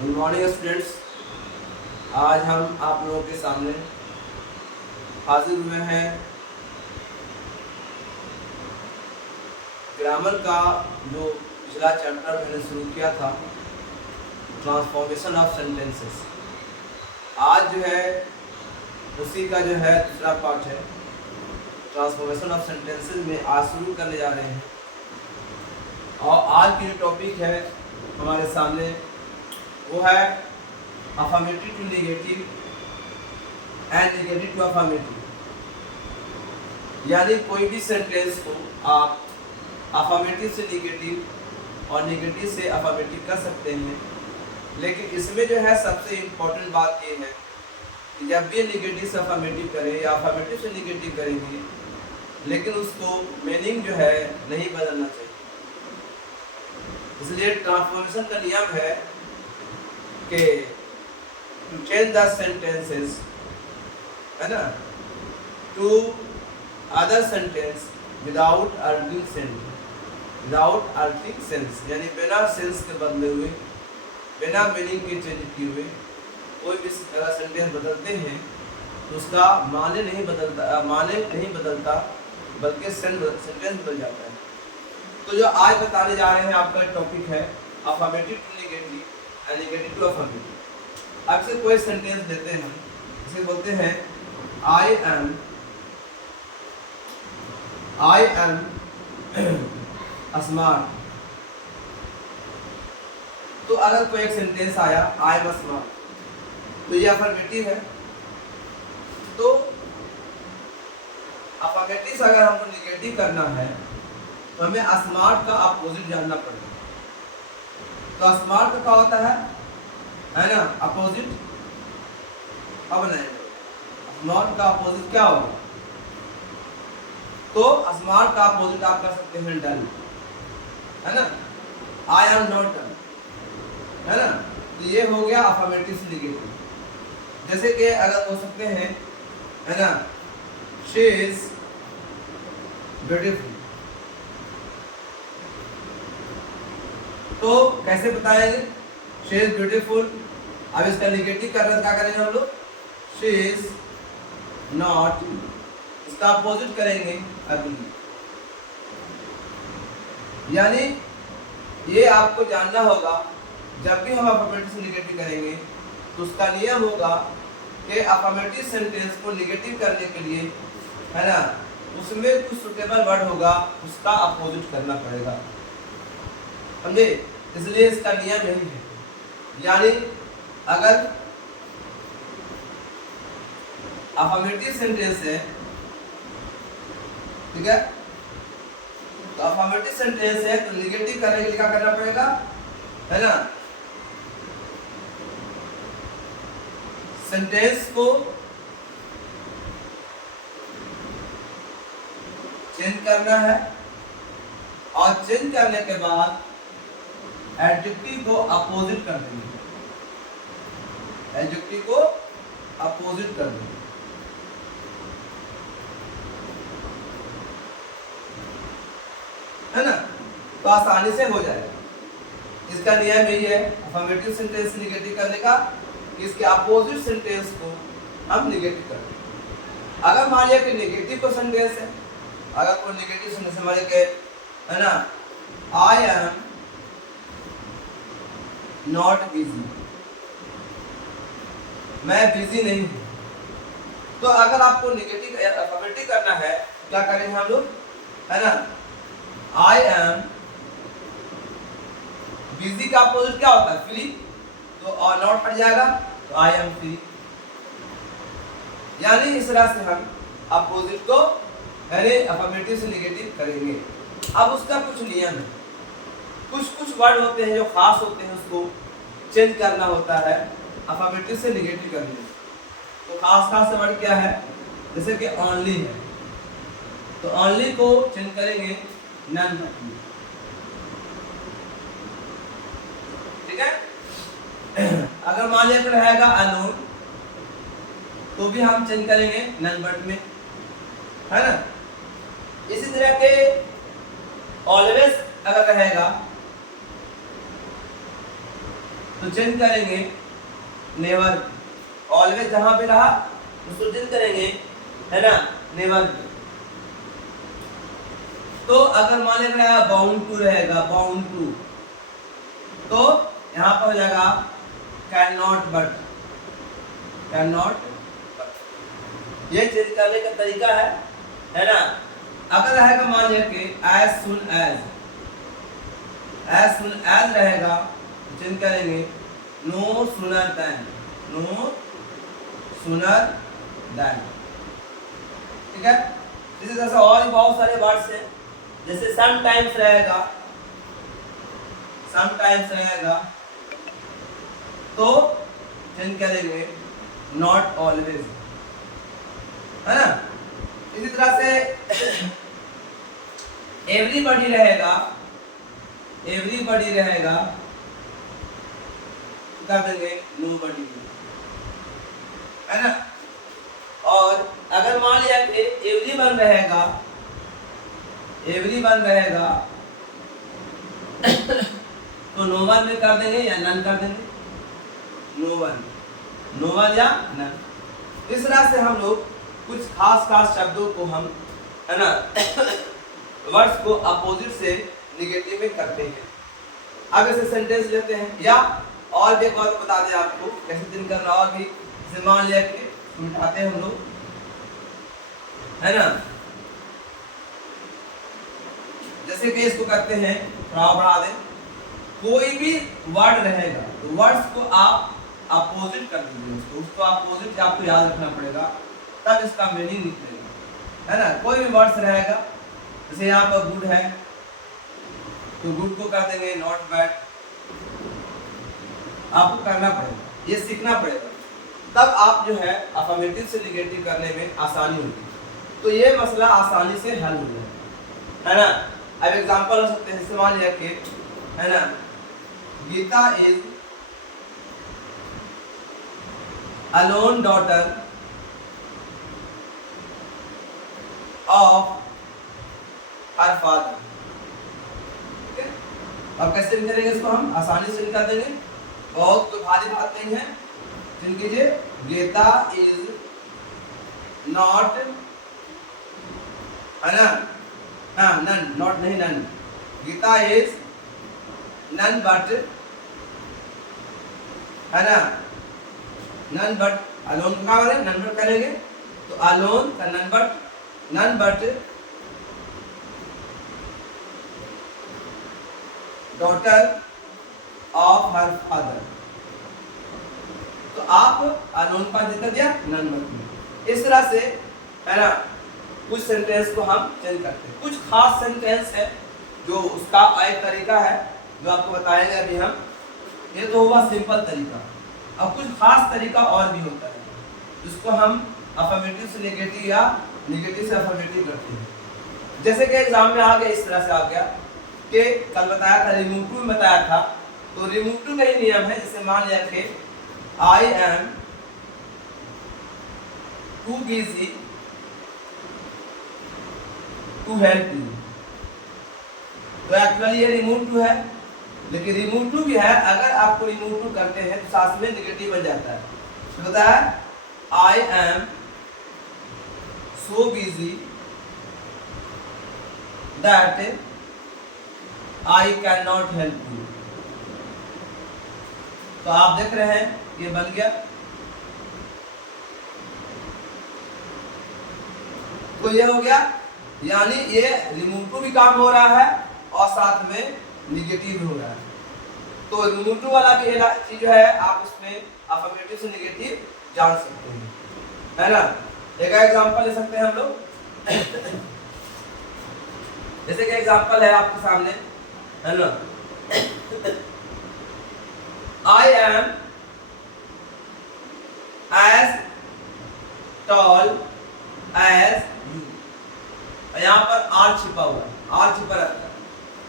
Good morning students. आज हम आप लोगों के सामने हाजिर हुए हैं ग्रामर का जो पिछला चैप्टर मैंने शुरू किया था, ट्रांसफॉर्मेशन ऑफ सेंटेंसेस। आज जो है उसी का जो है दूसरा पार्ट है, ट्रांसफॉर्मेशन ऑफ सेंटेंसेस में आज शुरू करने जा रहे हैं। और आज की जो टॉपिक है हमारे सामने वो है affirmative to negative and negative to affirmative. यानी कोई भी सेंटेंस को आप अफर्मेटिव से नेगेटिव और नेगेटिव से अफर्मेटिव कर सकते हैं, लेकिन इसमें जो है सबसे इम्पोर्टेंट बात ये है कि जब भी नेगेटिव से अफर्मेटिव करें या अफर्मेटिव से नेगेटिव करेंगे, लेकिन उसको मीनिंग जो है नहीं बदलना चाहिए। इसलिए ट्रांसफॉर्मेशन का नियम है कि to change the sentences, है ना, to other sentence without altering sense, without altering sense, यानी बिना सेंस के बदले हुए, बिना मीनिंग के चेंज किए हुए कोई भी अगर सेंटेंस बदलते हैं तो उसका माने नहीं बदलता बल्कि सेंटेंस बदल जाता है। तो जो आज बताने जा रहे हैं आपका टॉपिक है affirmative to negative and negative to affirmative. अब से कोई सेंटेंस लेते हैं, इसे बोलते हैं आई एम स्मार्ट। तो अगर कोई एक सेंटेंस आया आई एम स्मार्ट, तो ये अफर्मेटिव है। तो अफर्मेटिव से अगर हमको नेगेटिव करना है तो हमें स्मार्ट का अपोजिट जानना पड़ेगा। तो स्मार्ट का क्या होता है ना, अपोजिट। अब स्मार्ट का अपोजिट क्या होगा? तो स्मार्ट का अपोजिट आप कर सकते हैं डल, है ना। आई एम नॉट डल, है ना। तो ये हो गया अफर्मेटिव से नेगेटिव। जैसे कि अगर हो सकते हैं, है ना, शी इज ब्यूटीफुल। तो कैसे बताएंगे शी इज ब्यूटीफुल? अब इसका नेगेटिव कर रहे हैं, क्या करेंगे हम लोग? She is not. इसका अपोजिट करेंगे अगली। यानी ये आपको जानना होगा, जब भी हम अफर्मेटिव से नेगेटिव करेंगे तो उसका नियम होगा कि अफर्मेटिव सेंटेंस को नेगेटिव करने के लिए, है ना, उसमें कुछ सुटेबल वर्ड होगा, उसका अपोजिट करना पड़ेगा, समझे। इसलिए इसका नियम यही है। यानी अगर अफर्मेटिव सेंटेंस है, ठीक है, तो अफर्मेटिव सेंटेंस है तो नेगेटिव करने के लिए क्या करना पड़ेगा, है ना, सेंटेंस को चेंज करना है और चेंज करने के बाद एडजेक्टिव को अपोजिट कर देंगे, एडजेक्टिव को अपोजिट कर देंगे, है ना। तो आसानी से हो जाएगा। इसका नियम यही है अफर्मेटिव सेंटेंस नेगेटिव करने का, कि इसके अपोजिट सेंटेंस को हम नेगेटिव कर दें। अगर मान लिया कि नेगेटिव को सेंटेंस है, अगर कोई नेगेटिव सेंटेंस हमारे के, है ना, आई एम नॉट बिजी, मैं बिजी नहीं हूं। तो अगर आपको नेगेटिव अफर्मेटिव करना है क्या करेंगे हम लोग, है ना, आई एम बिजी का अपोजिट क्या होता है? फ्री। तो और नॉट हट जाएगा तो आई एम फ्री। यानी इस तरह से हम अपोजिट को, यानी अफर्मेटिव से नेगेटिव करेंगे। अब उसका कुछ नियम है, कुछ वर्ड होते हैं जो खास होते हैं, उसको चेंज करना होता है अफर्मेटिव से नेगेटिव करने में। तो खास वर्ड क्या है? जैसे कि ओनली है, तो ओनली को चेंज करेंगे नन में, ठीक है। अगर मान लिया रहेगा अननोन, तो भी हम चेंज करेंगे नन बट में, है ना। इसी तरह के ऑलवेज अगर रहेगा तो चेंज करेंगे नेवर, ऑलवेज जहां पे रहा उसको चेंज करेंगे, है ना, नेवर। तो अगर मान लेना बाउंड टू रहेगा, बाउंड टू, तो यहां पर हो जाएगा can not but, can not but. ये चेंज करने का तरीका है ना। अगर रहेगा मान लिया कि as soon as, as soon as रहेगा तो चेंज करेंगे no sooner then, no sooner then, ठीक है। इसी तरह से और भी बहुत सारे वर्ड्स हैं, जैसे समटाइम्स रहेगा, समटाइम्स रहेगा तो चेंज करेंगे नॉट ऑलवेज, है ना। इसी तरह से एवरीबॉडी रहेगा, एवरीबॉडी रहेगा कर देंगे नोबडी, है ना। और अगर मान लिया कि एवरीवन रहेगा, एवरीवन रहेगा तो नो वन में कर देंगे या नन कर देंगे, नो वन, नो वन या नन। इस तरह से हम लोग कुछ खास खास शब्दों को हम, है ना, वर्ड्स को अपोजिट से निगेटिव में करते हैं। अब ऐसे सेंटेंस लेते हैं, या और भी एक बात बता दें आपको कैसे दिन करना, और भी जैसे मान लिया कि उठाते हैं हम लोग, है ना, जैसे कि इसको करते हैं थोड़ा बढ़ा दें, कोई भी वर्ड रहेगा तो वर्ड्स को आप अपोजिट कर दीजिए, उसको अपोजिट आपको याद रखना पड़ेगा, तब इसका मीनिंग निकलेगा, है ना। कोई भी वर्ड्स रहेगा, जैसे यहाँ पर गुड है तो गुड को कर देंगे नॉट बैड, आपको करना पड़ेगा, ये सीखना पड़ेगा, तब आप जो है अफर्मेटिव से निगेटिव करने में आसानी होगी, तो ये मसला आसानी से हल हो जाएगा, है ना। अब एग्जांपल हो सकते हैं, जैसे मान लिया कि, है ना, Geeta is alone daughter of her father, ठीक है। अब कैसे लिखेंगे इसको, हम आसानी से निकाल देंगे, बहुत तो भारी बात नहीं है। चुन कीजिए, गीता इज नॉट, है ना, हाँ नन, नॉट नहीं none, Geeta is none but, है ना, नन बट, अलोन का करें, नन बट करेंगे तो अलोन का none but, none but daughter of her father, तो आप अलोन का जिक्र दिया, नन बट। इस तरह से, है ना, कुछ सेंटेंस को हम चेंज करते हैं। कुछ खास सेंटेंस है जो उसका एक तरीका है जो आपको बताएंगे अभी हम, ये तो हुआ सिंपल तरीका। अब कुछ खास तरीका और भी होता है जिसको हम अफर्मेटिव से नेगेटिव या नेगेटिव से अफर्मेटिव करते हैं। जैसे कि एग्जाम में आ गया, इस तरह से आ गया कि कल बताया था, रिमूव टू में बताया था, तो रिमूव टू का ही नियम है। जैसे मान लिया कि I am too busy to help you, तो एक्चुअली ये रिमूव टू है, लेकिन रिमूव टू भी है, अगर आपको रिमूव टू करते हैं तो साथ में नेगेटिव बन जाता है। तो बताया I am so busy that I can not help you, तो आप देख रहे हैं ये बन गया। तो ये हो गया, यानी ये रिमूव टू भी काम हो रहा है और साथ में निगेटिव भी हो रहा है। तो रिमूव टू वाला भी चीज जो है आप इसमें अफर्मेटिव से निगेटिव जान सकते हैं, है ना। एक एग्जांपल ले सकते हैं हम लोग, जैसे कि एग्जांपल है आपके सामने, है ना, I am as tall as you, यहाँ पर आर छिपा हुआ है, आर छिपा रहता है।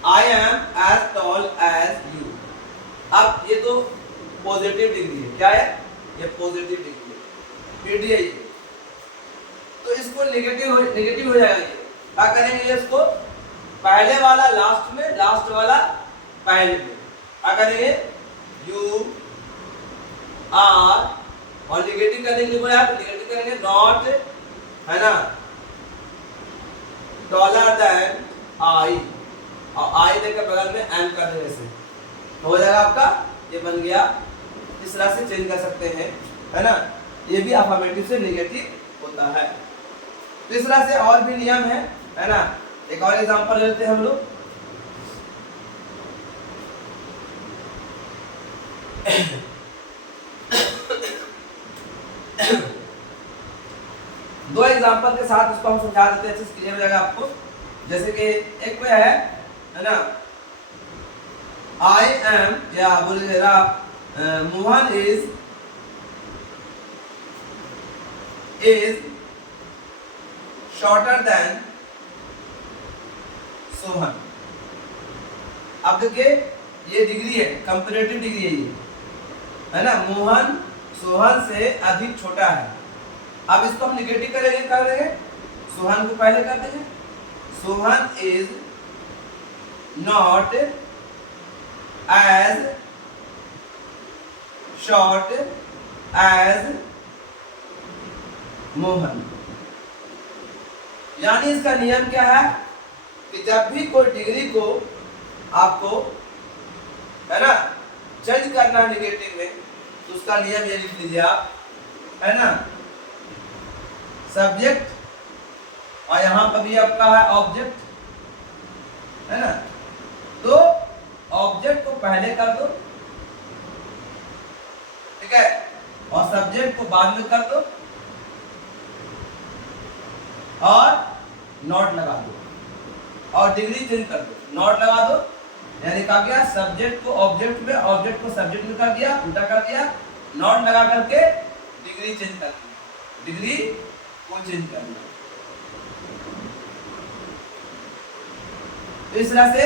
I am as tall as you, अब ये तो पॉजिटिव डिग्री है, क्या है ये पॉजिटिव डिग्री है, पीडी है ये, तो इसको नेगेटिव हो जाएगा। ये क्या करेंगे, इसको पहले वाला लास्ट में, लास्ट वाला पहले में, क्या करेंगे, यू आर, और निगेटिव करने के लिए बोला तो निगेटिव करेंगे नॉट, है ना, डॉलर देन आई, और आई देकर बगल में एम कर देने से तो हो जाएगा आपका, ये बन गया। इस तरह से चेंज कर सकते हैं, है ना, ये भी अफर्मेटिव से नेगेटिव होता है। तो इस तरह से और भी नियम है ना। एक और एग्जांपल लेते हैं हम लोग। दो एग्जांपल के साथ इसको हम समझा देते हैं, अच्छे से क्लियर हो जाएगा आपको। जैसे कि एक में है ना, आई एम, या बोलिएगा Mohan is shorter than Sohan. अब देखिए ये डिग्री है, कंपैरेटिव डिग्री है ये, है ना, मोहन सोहन से अधिक छोटा है। अब इसको हम निगेटिव करेंगे, कर देंगे, सोहन को पहले कर देंगे, Sohan is not as short as Mohan. यानी इसका नियम क्या है कि जब भी कोई डिग्री को आपको, है ना, जज करना है निगेटिव में, तो उसका नियम ये लिख लीजिए आप, है ना, सब्जेक्ट, और यहां पर भी आपका है ऑब्जेक्ट, है ना, तो ऑब्जेक्ट को पहले कर दो, ठीक है, और सब्जेक्ट को बाद में कर दो, और नॉट लगा दो, और डिग्री चेंज कर दो, नॉट लगा दो, यानी क्या किया, सब्जेक्ट को ऑब्जेक्ट में, ऑब्जेक्ट को सब्जेक्ट में कर दिया, उल्टा कर दिया, नॉट लगा करके डिग्री चेंज कर दी, डिग्री को चेंज कर दिया। तो इस तरह से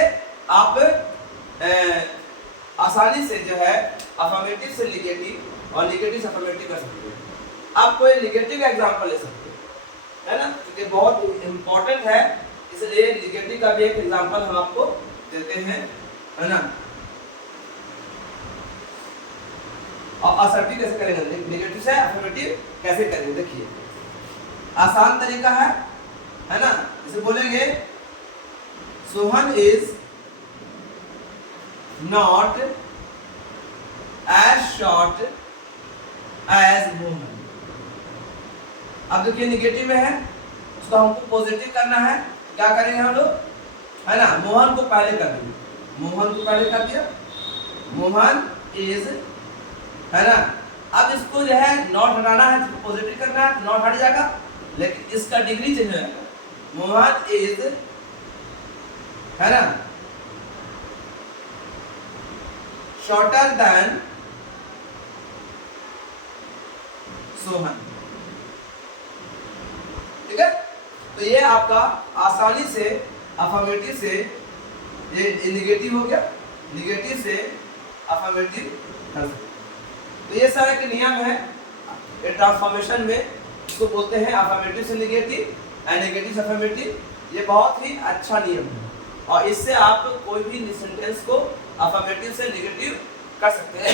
आप आसानी से जो है अफर्मेटिव से निगेटिव और निगेटिव से अफर्मेटिव कर सकते हैं। आप कोई निगेटिव एग्जांपल ले सकते हैं, है ना, क्योंकि बहुत इंपॉर्टेंट है, इसलिए निगेटिव का भी एक एग्जांपल हम आपको देते हैं, है ना। और असर्टिव कैसे करेंगे, निगेटिव से अफर्मेटिव कैसे करेंगे, देखिए आसान तरीका है ना। जैसे बोलेंगे Sohan is not as short as Mohan. अब देखिए निगेटिव में है, उसको हमको पॉजिटिव करना है, क्या करेंगे हम लोग, है ना, मोहन को पहले कर देंगे, मोहन को पहले कर दिया, मोहन इज, है ना। अब इसको जो है नॉट हटाना है, तो पॉजिटिव करना है, तो नॉट हट जाएगा, लेकिन इसका डिग्री चेंज हो जाएगा, मोहन इज, है ना, शॉर्टर देन सोहन, ठीक है। तो ये आपका आसानी से अफर्मेटिव से, ये निगेटिव हो गया, निगेटिव से अफर्मेटिव कर सकते। तो ये सारे के नियम है ये ट्रांसफॉर्मेशन में, इसको बोलते हैं अफर्मेटिव से निगेटिव एंड निगेटिव से अफर्मेटिव। ये बहुत ही अच्छा नियम है, और इससे आप कोई भी सेंटेंस को अफर्मेटिव से निगेटिव कर सकते हैं।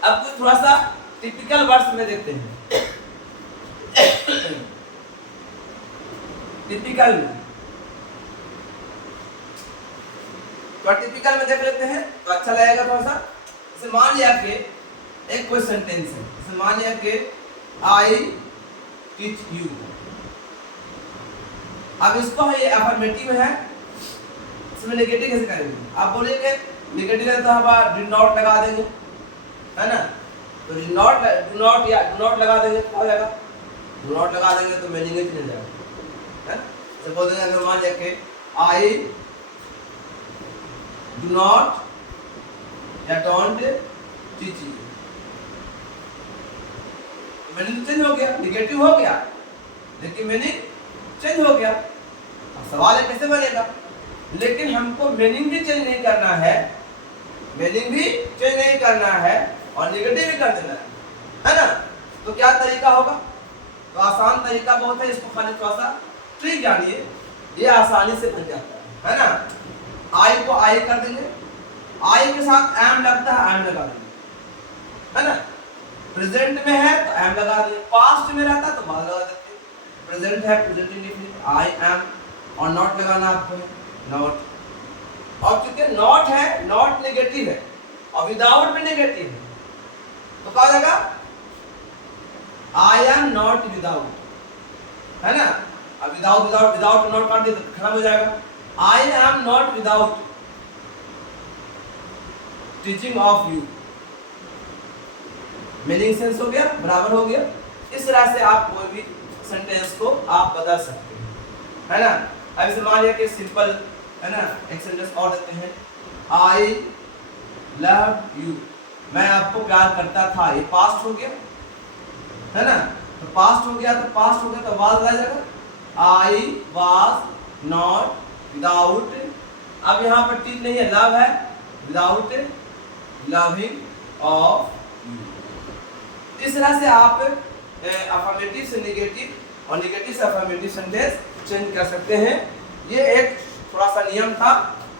अब कुछ थोड़ा सा टिपिकल वर्ड्स में देखते हैं। टिपिकल में, तो टिपिकल में देख लेते हैं तो अच्छा लगेगा थोड़ा सा। जैसे मान लिया कि एक कोई सेंटेंस है, जैसे मान लिया कि आई टीच यू। अब इसको ये अफर्मेटिव है, इसमें नेगेटिव कैसे करेंगे, आप बोलेंगे नेगेटिव है तो हम डिड नॉट लगा देंगे, है ना, तो डू नॉट या डू नॉट लगा देंगे तो हो जाएगा, डू नॉट लगा देंगे तो मीनिंग ही चेंज हो जाएगा, है। तो बोल देंगे अगर मान लिया कि आई डू नॉट या don't teach you, meaning change हो गया, नेगेटिव हो गया, लेकिन मीनिंग चेंज हो गया। अब सवाल है कैसे बनेगा, लेकिन हमको मीनिंग भी चेंज नहीं करना है, मीनिंग भी चेंज नहीं करना है और नेगेटिव भी कर देना है ना। तो क्या तरीका होगा, तो आसान तरीका बहुत है, इसको खाली थोड़ा सा ट्रिक जानिए, ये आसानी से बन जाता है ना। आई को आई कर देंगे, आई के साथ एम लगता है, एम लगा देंगे, है ना। प्रेजेंट में है तो एम लगा देंगे, पास्ट में रहता तो बाद लगा देते। प्रेजेंट है, प्रेजेंट इंडेफिनिट, आई एम, और नॉट लगाना आपको है, नॉट। और क्योंकि नॉट है, नॉट नेगेटिव है और विदाउट भी नेगेटिव है, तो क्या हो जाएगा, आई एम नॉट विदाउट, है ना। अब विदाउट विदाउट विदाउट नॉट काट दे तो खत्म हो जाएगा। I am not without teaching of you, meaning sense हो गया, बराबर हो गया। इस तरह से आप कोई भी सेंटेंस को आप बदल सकते हैं, है ना। अब इसे मान लिया कि सिंपल, है ना, एक सेंटेंस और देते हैं, आई लव यू, मैं आपको प्यार करता था, ये पास्ट हो गया, है ना। तो पास्ट हो गया, तो पास्ट हो गया तो वाज आ जाएगा, आई वाज नॉट विदाउट, अब यहाँ पर टीच नहीं है, लव है, विदाउट लविंग ऑफ यू। इस तरह से आप अफर्मेटिव से नेगेटिव और नेगेटिव से अफर्मेटिव सेंटेंस चेंज कर सकते हैं। ये एक थोड़ा सा नियम था,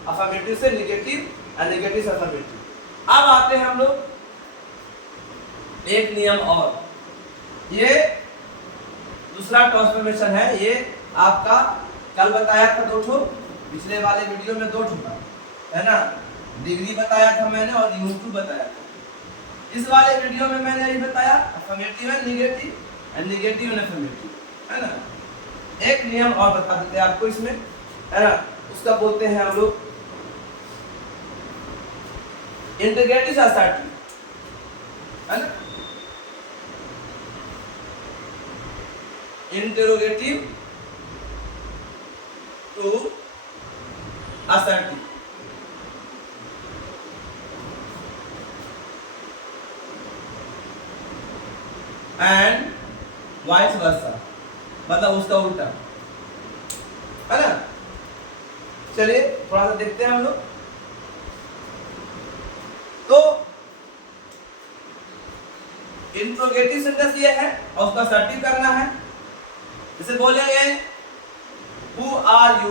अफर्मेटिव से नेगेटिव और नेगेटिव से अफर्मेटिव। अब आते हैं हम लोग एक नियम और, ये दूसरा ट्रांसफॉर्मेशन है। ये आपका कल बताया था 2 ठो, पिछले वाले वीडियो में 2 ठो था, है ना। डिग्री बताया था मैंने और यूट्यूब बताया था। इस वाले वीडियो में मैंने यही बताया, affirmative and negative, and negative and affirmative, है ना। एक नियम और बता देते हैं आपको इसमें, है ना, उसका बोलते हैं हम लोग इंटीग्रेटिव असर्टिव, है ना। Interrogative to assertive, and vice versa, मतलब उसका उल्टा, है ना। चलिए थोड़ा सा देखते हैं हम लोग। तो इंट्रोगेटिव सेंटेंस ये है और उसका असर्टिव करना है। जैसे बोलेंगे हु आर यू,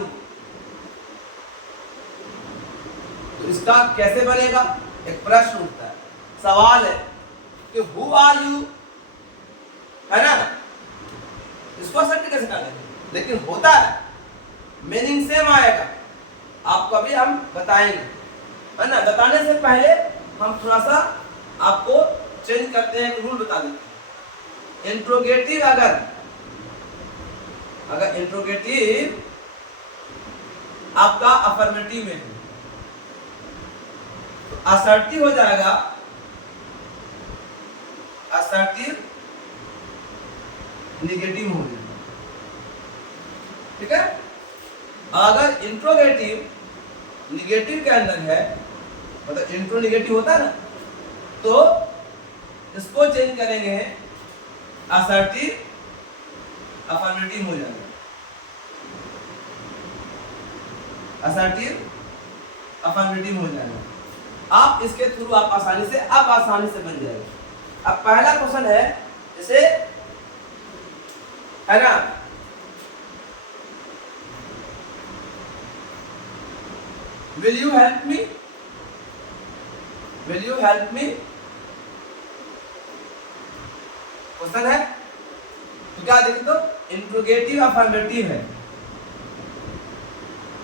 तो इसका कैसे बनेगा, एक प्रश्न उठता है, सवाल है कि हु आर यू, है ना। इसको असर्टिव कैसे कर लेंगे, लेकिन होता है, मीनिंग सेम आएगा, आपको अभी हम बताएंगे, है ना। बताने से पहले हम थोड़ा सा आपको चेंज करते हैं, रूल बता देते हैं। इंट्रोगेटिव अगर इंट्रोगेटिव आपका अफर्मेटिव में है तो असर्टिव हो जाएगा, असर्टिव नेगेटिव हो जाएगा, ठीक है। अगर इंट्रोगेटिव नेगेटिव के अंदर है, मतलब इंट्रो नेगेटिव होता है ना, तो इसको चेंज करेंगे, असर्टिव अफर्मेटिव हो जाएगा, असर्टिव अफर्मेटिव हो जाएगा। आप इसके थ्रू आप आसानी से बन जाएगा। अब पहला क्वेश्चन है, जैसे, है ना, will you help me, will you help me, question है। तो क्या देखें, तो इंट्रोगेटिव अफर्मेटिव है,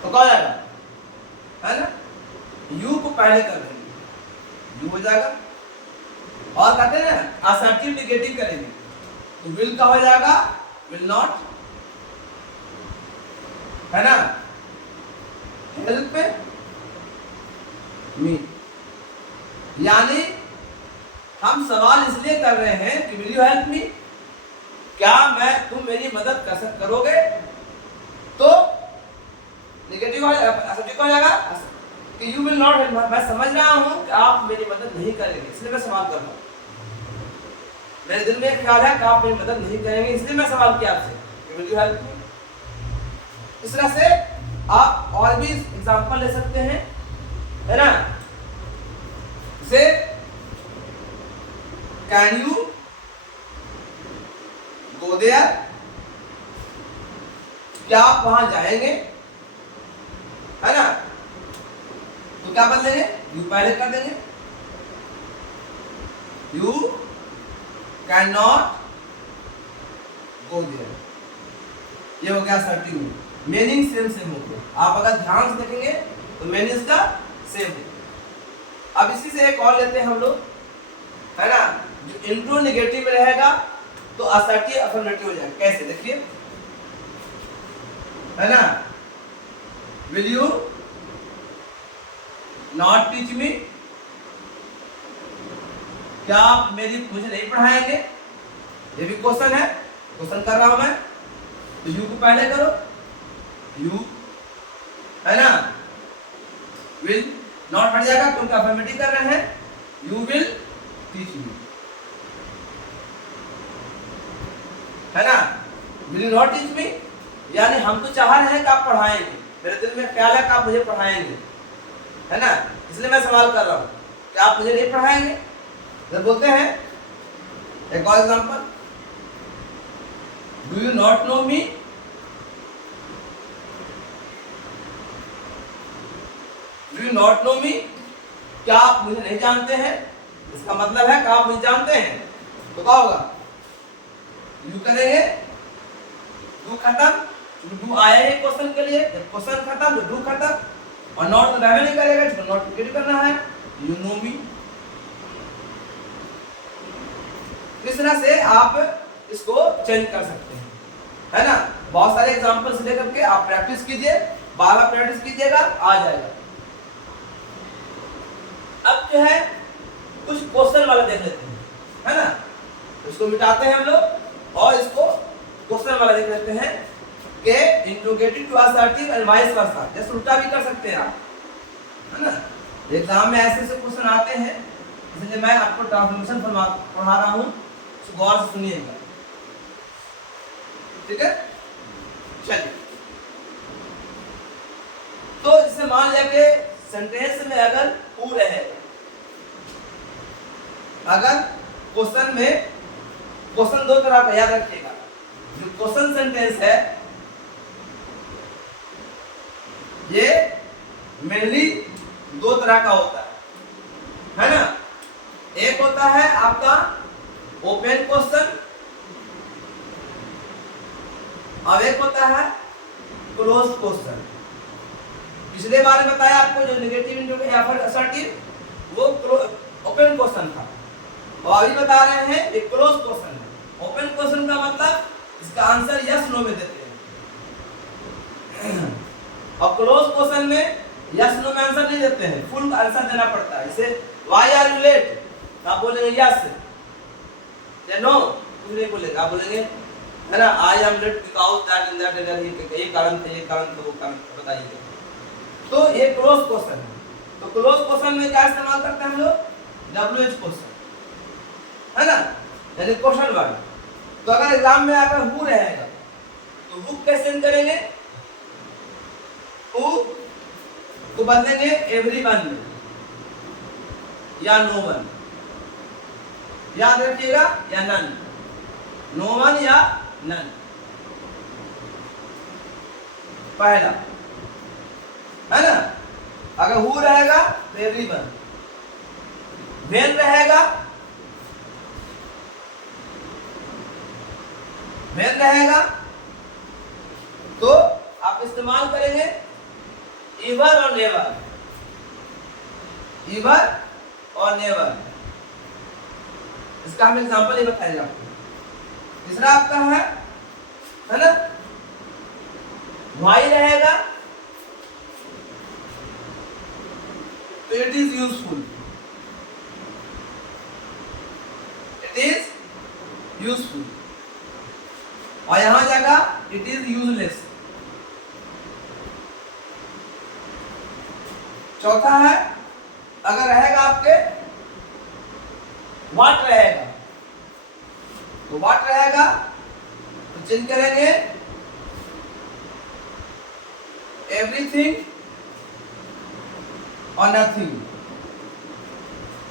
तो क्या हो जाएगा, है ना। यू को पहले कर देंगे, यू हो जाएगा, और कहते हैं ना असर्टिव नेगेटिव करेंगे, तो विल का हो जाएगा विल नॉट, है ना। हेल्प मी, यानी हम सवाल इसलिए कर रहे हैं कि विल यू हेल्प मी, क्या तुम मेरी मदद करोगे, तो नेगेटिव हो जाएगा कि यू विल नॉट हेल्प, मैं समझ रहा हूं कि आप मेरी मदद नहीं करेंगे, इसलिए मैं सवाल कर रहा हूं, मेरे दिल में एक ख्याल है कि आप मेरी मदद नहीं करेंगे, इसलिए मैं सवाल किया आपसे, विल यू हेल्प मी। इस तरह से आप और भी एग्जांपल ले सकते हैं, है ना। जैसे कैन यू गो देयर, क्या आप वहां जाएंगे, है ना। तो क्या बदलेंगे, यू पहले कर देंगे, you can not go there, ये हो गया assertive। मीनिंग सेम सेम हो गया, आप अगर ध्यान से देखेंगे तो मीनिंग का सेम है। अब इसी से एक और लेते हैं हम लोग, है ना, जो इंट्रो नेगेटिव रहेगा तो असर्टिव अफर्मेटिव हो जाएगा। कैसे देखिए, है ना, will you not teach me, क्या आप मुझे नहीं पढ़ाएंगे, ये भी क्वेश्चन है, क्वेश्चन कर रहा हूं मैं, तो यू को पहले करो, यू, है ना, विल नॉट हट जाएगा क्योंकि अफर्मेटिव कर रहे हैं, यू विल टीच मी, है ना, will you not teach me, यानी हम तो चाह रहे हैं कि आप पढ़ाएंगे, मेरे दिल में ख्याल है कि आप मुझे पढ़ाएंगे, है ना, इसलिए मैं सवाल कर रहा हूं कि आप मुझे नहीं पढ़ाएंगे। जब बोलते हैं, एक और example, do you not know me, do you not know me, क्या आप मुझे नहीं जानते हैं, इसका मतलब है कि आप मुझे जानते हैं, तो क्या होगा, यू करेंगे, डू खत्म, डू आया है क्वेश्चन के लिए, क्वेश्चन खत्म, डू खत्म, और नॉट तो नहीं करेगा, इसको नॉट नेगेटिव करना है, यू नो मी। इस तरह से आप इसको चेंज कर सकते हैं, है ना, बहुत सारे एग्जांपल्स लेकर के आप प्रैक्टिस कीजिए, बार बार प्रैक्टिस कीजिएगा, आ जाएगा। अब जो है कुछ क्वेश्चन वाला देख लेते हैं, है ना, इसको मिटाते हैं हम लोग और इसको क्वेश्चन वाला देख लेते हैं कि interrogative to assertive and vice versa, जैसे उल्टा भी कर सकते हैं आप, है ना, एग्जाम में ऐसे ऐसे क्वेश्चन आते हैं, इसलिए मैं आपको ट्रांसफॉर्मेशन पढ़ा रहा हूं, तो गौर से सुनिएगा, ठीक है। चलिए, तो जैसे मान लिया कि सेंटेंस में अगर हु रहे, अगर क्वेश्चन में, क्वेश्चन दो तरह का याद रखिएगा, जो क्वेश्चन सेंटेंस है ये मेनली दो तरह का होता है ना, एक होता है आपका ओपन क्वेश्चन और एक होता है क्लोज क्वेश्चन। पिछले बार में बताया आपको जो नेगेटिव या फिर असर्टिव वो ओपन क्वेश्चन था, और अभी बता रहे हैं एक क्लोज क्वेश्चन है। ओपन क्वेश्चन का मतलब इसका आंसर यस नो में देते हैं, और क्लोज क्वेश्चन में यस नो में आंसर नहीं देते हैं, फुल आंसर देना पड़ता है। इसे व्हाई आर यू लेट, आप बोलेंगे यस या नो, कुछ नहीं बोलेंगे, आप बोलेंगे, है ना, I am late because that in that अगर ये कारण था, ये कारण था, वो कारण बताइए। तो ये क्लोज क्वेश्चन है। तो क्लोज क्वेश्चन में क्या इस्तेमाल करते हैं हम लोग, WH क्वेश्चन, है ना, यानी क्वेश्चन वर्ड। तो अगर एग्जाम में अगर हु रहेगा तो हु कैसे करेंगे, हु को बदलेंगे एवरीवन में या नो वन, याद रखिएगा, या नन, नो वन या नन, पहला, है ना। अगर हु रहेगा तो एवरीवन, व्हेन रहेगा, व्हेन रहेगा तो आप इस्तेमाल करेंगे इवर और नेवर, इवर और नेवर। इसका हम एग्जांपल ही बताएंगे आपको। तीसरा आपका है ना, व्हाई रहेगा तो it is useful, it is useful, और यहां जाएगा इट इज यूजलेस। चौथा है, अगर रहेगा आपके व्हाट रहेगा, तो व्हाट रहेगा तो चेंज करेंगे एवरीथिंग और नथिंग,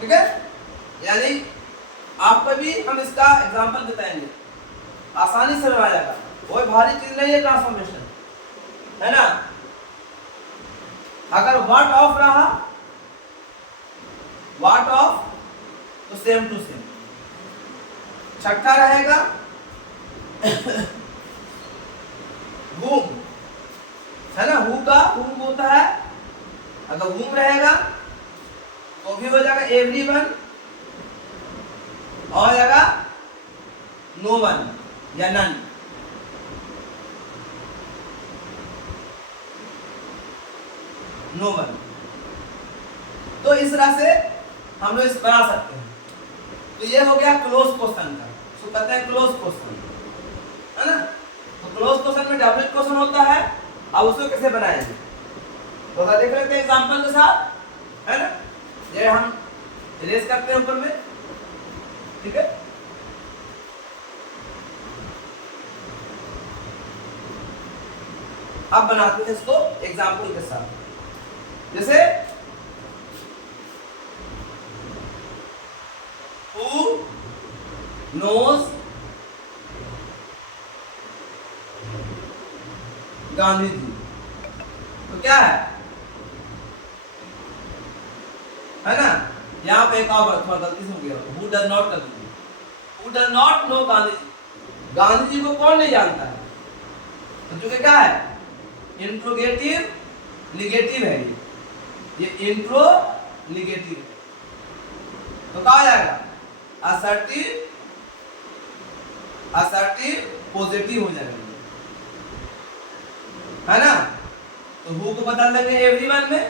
ठीक है। यानी आपको भी हम इसका एग्जांपल बताएंगे, आसानी से बना जाएगा, कोई भारी चीज नहीं है ट्रांसफॉर्मेशन, है ना। अगर व्हाट ऑफ रहा व्हाट ऑफ, तो सेम टू सेम। छठा रहेगा whom, है ना, हु का whom होता है, अगर whom रहेगा तो भी हो जाएगा एवरीवन, और जाएगा नो वन या नन। No one. तो इस तरह से हम लोग इस बना सकते हैं। तो ये हो गया क्लोज क्वेश्चन का, इसको कहते हैं क्लोज क्वेश्चन, है ना। तो क्लोज क्वेश्चन में डबल क्वेश्चन होता है। अब उसको कैसे बनाएंगे तो देख लेते हैं एग्जांपल के साथ, है ना। ये हम इरेज करते हैं ऊपर में, ठीक है। अब बनाते हैं इसको एग्जांपल के साथ। जैसे who knows गांधी जी, तो क्या है ना। यहाँ पे एक और थोड़ा गलती से हो गया, who does not कर दीजिए, who does not know Gandhi ji, Gandhi ji को कौन नहीं जानता है। तो जो क्या है, इंट्रोगेटिव निगेटिव है, ये इंट्रो निगेटिव है। तो कहा जाएगा असर्टिव, असर्टिव पॉजिटिव हो जाएगा, है ना। तो हु को बदल देंगे एवरीवन में,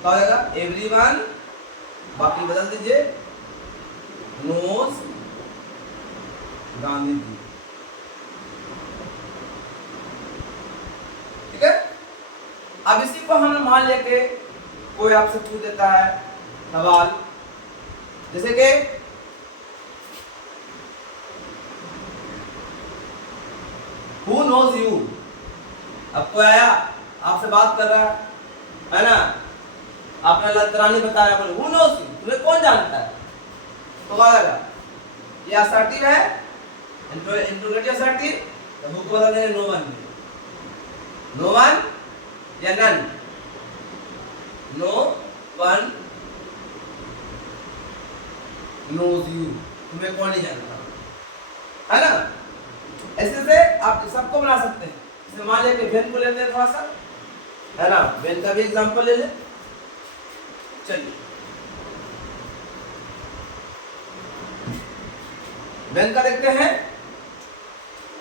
क्या हो जाएगा एवरीवन, बाकी बदल दीजिए नोज गांधी जी, ठीक है। अब इसी को हम मान लेके कोई आपसे पूछ देता है सवाल, जैसे कि हु नोज यू। अब कोई आया आपसे बात कर रहा है ना, आपने लतरानी बताया, बोले हु नोज यू, तुम्हें कौन जानता है। तो क्या लगा, ये असर्टिव है, इंट्रोगेटिव असर्टिव, तो हु को बता देंगे नो वन, नो वन या none, no one knows you, तुम्हें कौन नहीं जानता, है ना। ऐसे से आप सबको बना सकते हैं। जैसे मान लिया कि वेन को लेते हैं थोड़ा सा, है ना, वेन का भी एग्जांपल ले ले। चलिए वेन का देखते हैं।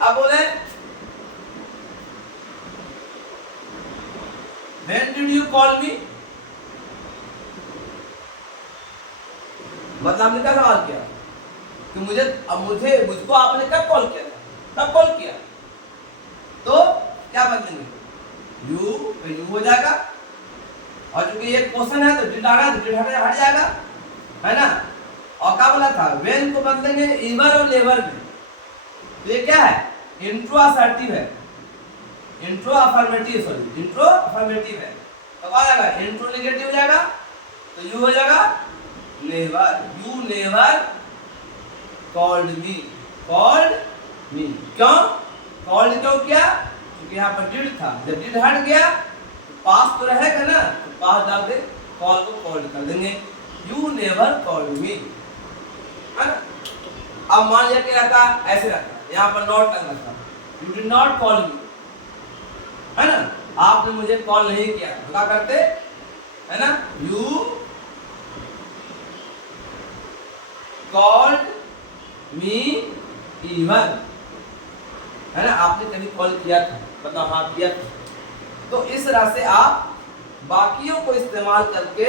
अब बोले व्हेन डिड यू कॉल मी, मतलब आपने क्या सवाल किया कि मुझको आपने कब कॉल किया था, कब कॉल किया। तो क्या बदलेंगे, यू हो जाएगा, और चूंकि ये क्वेश्चन है तो डिड आ रहा है, तो डिड हट जाएगा, है ना। और क्या बोला था, व्हेन को बदलेंगे इवर और नेवर में। तो ये क्या है, इंट्रो असर्टिव है, intro affirmative, sorry intro affirmative है। तो क्या जाएगा, इंट्रो नेगेटिव हो जाएगा, तो यू हो जाएगा never, you never called me, called me. क्यों कॉल्ड क्यों किया, क्योंकि यहाँ पर डिड था, जब डिड हट गया तो पास तो रहेगा ना, तो पास डाल के कॉल को कॉल्ड कर देंगे, यू नेवर कॉल्ड मी, है ना। अब मान लिया कि रखा ऐसे रखा, यहाँ पर नॉट लगा था, यू डिड नॉट कॉल मी, है ना, आपने मुझे कॉल नहीं किया, तो क्या करते, है ना, यू कॉल्ड मी इवन, है ना, आपने कभी कॉल किया था, बताओ हाँ किया था। तो इस तरह से आप बाकियों को इस्तेमाल करके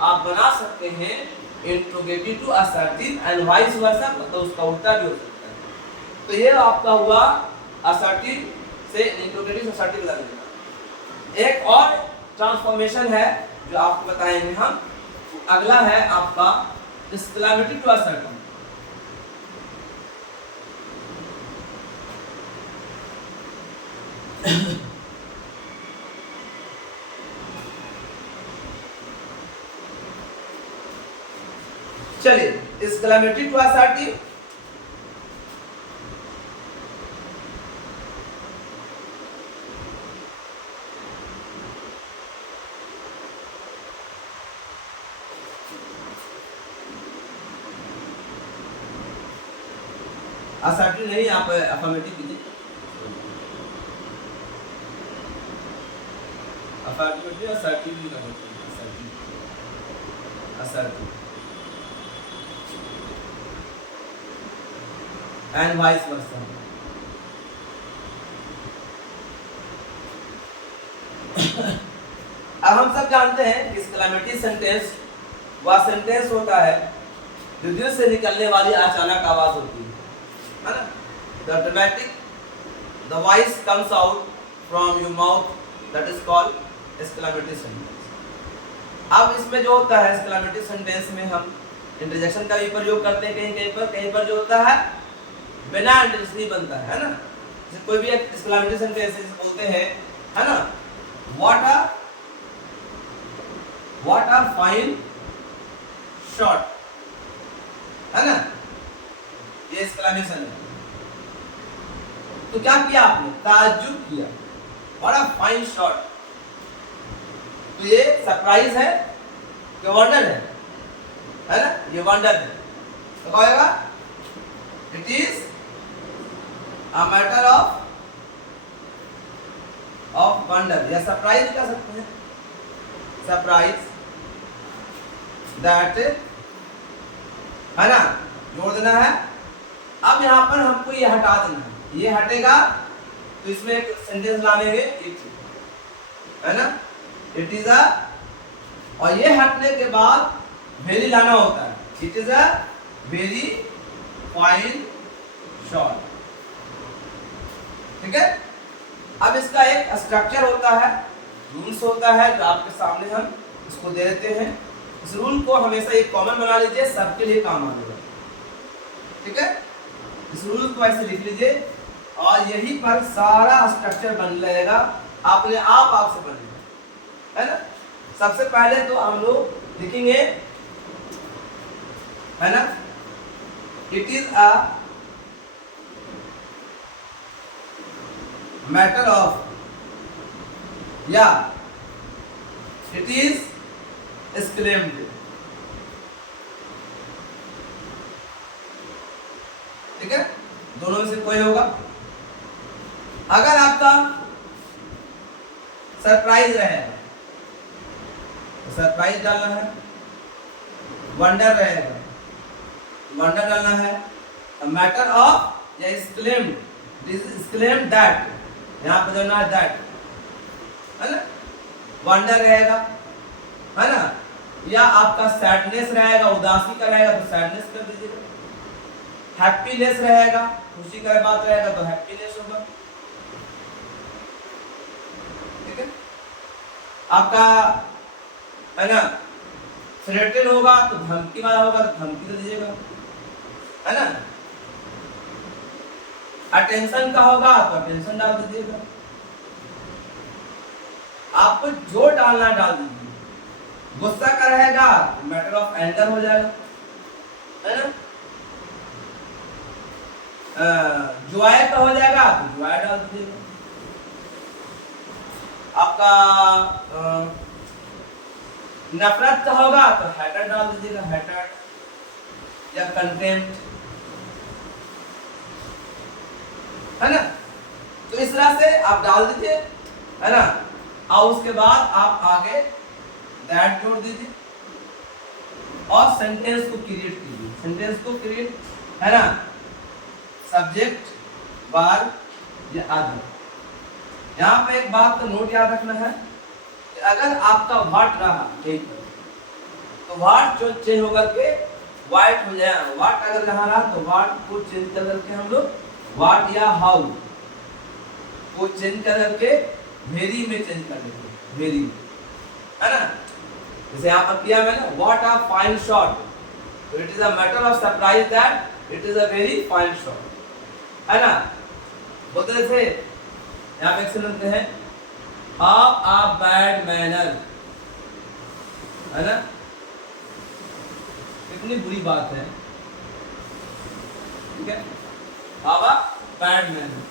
आप बना सकते हैं interrogative to assertive and vice versa, तो उसका उल्टा भी हो सकता है। तो ये आपका हुआ असर्टिव से इंट्रोगेटिव असर्टिव लगेगा। एक और ट्रांसफॉर्मेशन है जो आपको बताएंगे हम, अगला है आपका एक्सक्लेमेटरी टू असर्टिव। चलिए एक्सक्लेमेटरी टू असर्टिव, असर्टिव नहीं, आप अफर्मेटिव कीजिए। अफर्मेटिव असर्टिव भी कर सकते हैं, असर्टिव एंड वाइस वर्सा। अब हम सब जानते हैं कि एक्सक्लेमेटरी सेंटेंस वह सेंटेंस होता है जो दिल से निकलने वाली अचानक आवाज होती है ना। The dramatic the voice comes out from your mouth, that is called exclamatory sentence. अब इसमें जो होता है एक्सक्लेमेटरी सेंटेंस में हम इंटरजेक्शन का भी प्रयोग करते हैं, कहीं पर जो होता है बिना इंटरजेक्शन ही बनता है ना। जैसे कोई भी एक्सक्लेमेटरी सेंटेंस बोलते हैं है ना, what a fine shot, है ना, ये एक्सक्लेमेशन है। तो क्या किया आपने, ताज्जुब किया, what a fine shot। तो ये सरप्राइज है कि वंडर है ना, ये वंडर है। तो क्या होगा, it is a matter of wonder, या सरप्राइज कह सकते हैं, सरप्राइज दैट, है ना, जोड़ देना है। अब यहाँ पर हमको ये हटा देना है, ये हटेगा तो इसमें एक सेंटेंस लाएंगे, है ना, इट इज अ, और ये हटने के बाद वेरी लाना होता है, it is a very fine shot. ठीक है। अब इसका एक स्ट्रक्चर होता है, रूल्स होता है, जो आपके सामने हम इसको दे देते हैं। इस रूल को हमेशा एक कॉमन बना लीजिए, सबके लिए काम आएगा। ठीक है, इस रूल को ऐसे लिख लीजिए और यहीं पर सारा स्ट्रक्चर बन जाएगा, अपने आप आपसे बनेगा, है ना। सबसे पहले तो हम लोग लिखेंगे, है ना, it is a matter of, या इट इज एक्सक्लेम्ड। ठीक है, दोनों में से कोई होगा। अगर आपका सरप्राइज रहेगा तो सरप्राइज डालना है, वंडर रहेगा, वंडर डालना है, मैटर ऑफ या एक्सक्लेम्ड, एक्सक्लेम्ड दैट, यहाँ पे डालना है दैट, है ना। वंडर रहेगा, है ना, या आपका सैडनेस रहेगा, उदासी का रहेगा तो सैडनेस कर दीजिएगा। हैप्पीनेस रहेगा, खुशी का बात रहेगा तो हैप्पीनेस होगा। ठीक है, आपका, है ना, थ्रेटन होगा तो धमकी वाला होगा तो धमकी दे दीजिएगा, है ना। अटेंशन का होगा तो अटेंशन डाल दीजिएगा। आपको जो डालना डाल दीजिए। गुस्सा का रहेगा तो मैटर ऑफ एंगर हो जाएगा, है ना। जॉय का हो जाएगा तो जॉय डाल दीजिएगा। आपका नफरत का होगा तो हेटर डाल दीजिएगा, हेटर या कंटेम्प्ट, है ना। तो इस तरह से आप डाल दीजिए, है ना, और उसके बाद आप आगे दैट जोड़ दीजिए और सेंटेंस को क्रिएट कीजिए। सेंटेंस को क्रिएट, है ना, सब्जेक्ट, वर्ब या अदर। यहाँ पे एक बात का नोट याद रखना है कि अगर आपका व्हाट रहा ठीक तो व्हाट जो चेंज होकर के व्हाट हो जाए, व्हाट अगर यहाँ रहा तो व्हाट को चेंज कर करके हम लोग व्हाट या हाउ को चेंज कर करके वेरी में चेंज कर देंगे, वेरी, है ना। जैसे यहाँ पर किया मैंने, व्हाट अ फाइन शॉट, तो it is a matter of surprise that it is a very fine shot, है ना। बोलते थे यहाँ पे एक्शन लेते हैं, हाउ अ बैड मैनर, है ना, कितनी बुरी बात है। ठीक है, हाउ अ बैड मैनर,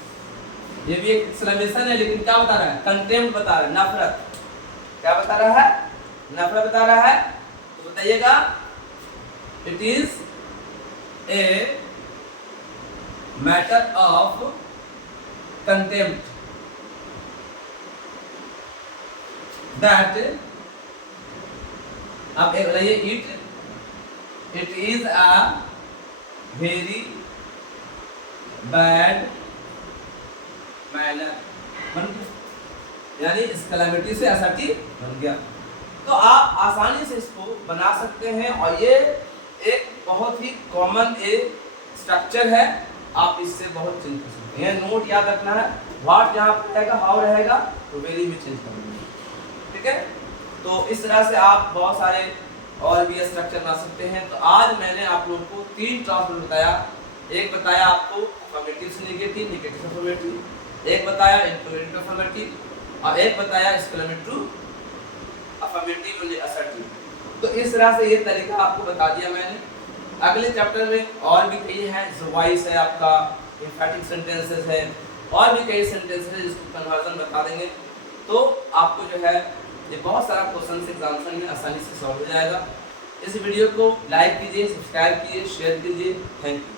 ये भी एक एक्सक्लेमेशन है, लेकिन क्या बता रहा है, कंटेम्प्ट बता रहा है, नफरत। क्या बता रहा है, नफरत बता रहा है। तो बताइएगा, it is a matter of contempt, that, अब एक बताइए, it is a very bad manner, बन गया, यानी इस कैलेमिटी से असर्टी बन गया। तो आप आसानी से इसको बना सकते हैं और ये एक बहुत ही कॉमन एक स्ट्रक्चर है, आप इससे बहुत चेंज कर सकते हैं। नोट याद रखना है, व्हाट यहाँ पर रहेगा, हाउ रहेगा, तो वेरी में चेंज कर देंगे, ठीक है। तो इस तरह से आप बहुत सारे और भी स्ट्रक्चर बना सकते हैं। तो आज मैंने आप लोगों को 3 ट्रांसफर बताया, एक बताया आपको अफर्मेटिव से नेगेटिव, नेगेटिव से अफर्मेटिव, एक बताया इनटू अफर्मेटिव और एक बताया एक्सक्लेमेटरी टू अफर्मेटिव और असर्टिव। तो इस तरह से ये तरीका आपको बता दिया मैंने। अगले चैप्टर में और भी कई हैं, जो वॉइस है आपका, एम्फैटिक सेंटेंसेस है और भी कई सेंटेंसेस है जिसको कन्वर्जन बता देंगे। तो आपको जो है ये बहुत सारा क्वेश्चन एग्जामिनेशन में आसानी से सॉल्व हो जाएगा। इस वीडियो को लाइक कीजिए, सब्सक्राइब कीजिए, शेयर कीजिए। Thank you.